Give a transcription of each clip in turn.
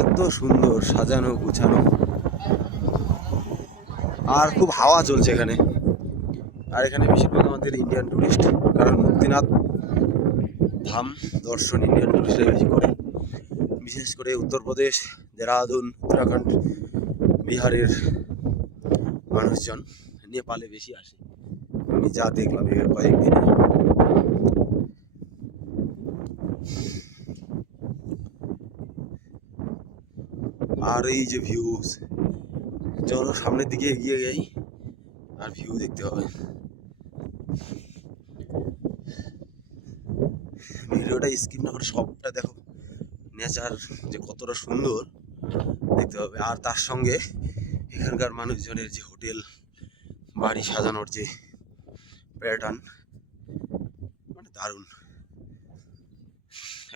এত সুন্দর সাজানো গুছানো, আর খুব হাওয়া চলছে এখানে। আর এখানে বেশিরভাগ আমাদের ইন্ডিয়ান টুরিস্ট, কারণ মুক্তিনাথ ধাম দর্শন ইন্ডিয়ান টুরিস্টরা বেশি করে। বিশেষ করে উত্তরপ্রদেশ, দেহরাদুন, উত্তরাখণ্ড, বিহারের মানুষজন, নেপালে বেশি আসে। আমি যা দেখলাম এর কয়েকদিন। আর এই যে ভিউজ, চলো সামনের দিকে এগিয়ে যাই আর ভিউ দেখতে হবে। ভিডিওটা স্কিপ না করে সবটা দেখো, নেচার যে কতটা সুন্দর দেখতে হবে। আর তার সঙ্গে এখানকার মানুষজনের যে হোটেল বাড়ি সাজানোর যে প্যাটার্ন, মানে দারুণ।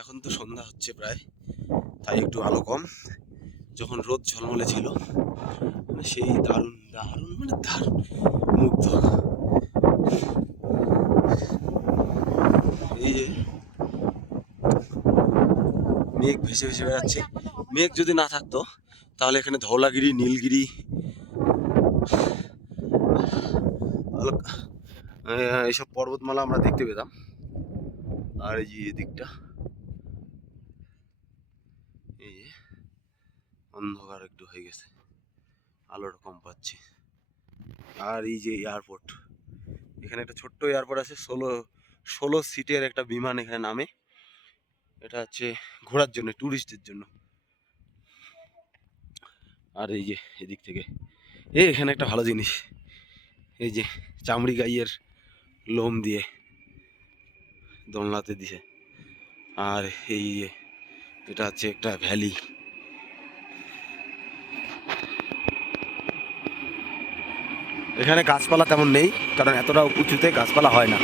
এখন তো সন্ধ্যা হচ্ছে প্রায়, তাই একটু আলো কম। যখন রোদ ঝলমলে ছিল, মানে সেই দারুণ দারুণ, মানে দারুণ, মুগ্ধ। এই যে মেঘ ভেসে ভেসে বেড়াচ্ছে। মেঘ যদি না থাকতো তাহলে এখানে ধওলাগিরি, নীলগিরি, এইসব পর্বতমালা আমরা দেখতে পেতাম। আর এই যে এদিকটা, এই যে অন্ধকার একটু হয়ে গেছে, আলোটা কম পাচ্ছি। আর এই যে এয়ারপোর্ট, এখানে একটা ছোট্ট এয়ারপোর্ট আছে, 16 সিটের একটা বিমান এখানে নামে। এটা হচ্ছে ঘোরার জন্য, ট্যুরিস্টের জন্য। আর এই যে এদিক থেকে এখানে একটা ভালো জিনিস, এই যে চামড়ি গাইয়ের লোম দিয়ে দোলনাতে দিছে। আর এই যে এটা হচ্ছে একটা ভ্যালি। এখানে গাছপালা তেমন নেই, কারণ এতটা উঁচুতে গাছপালা হয় না।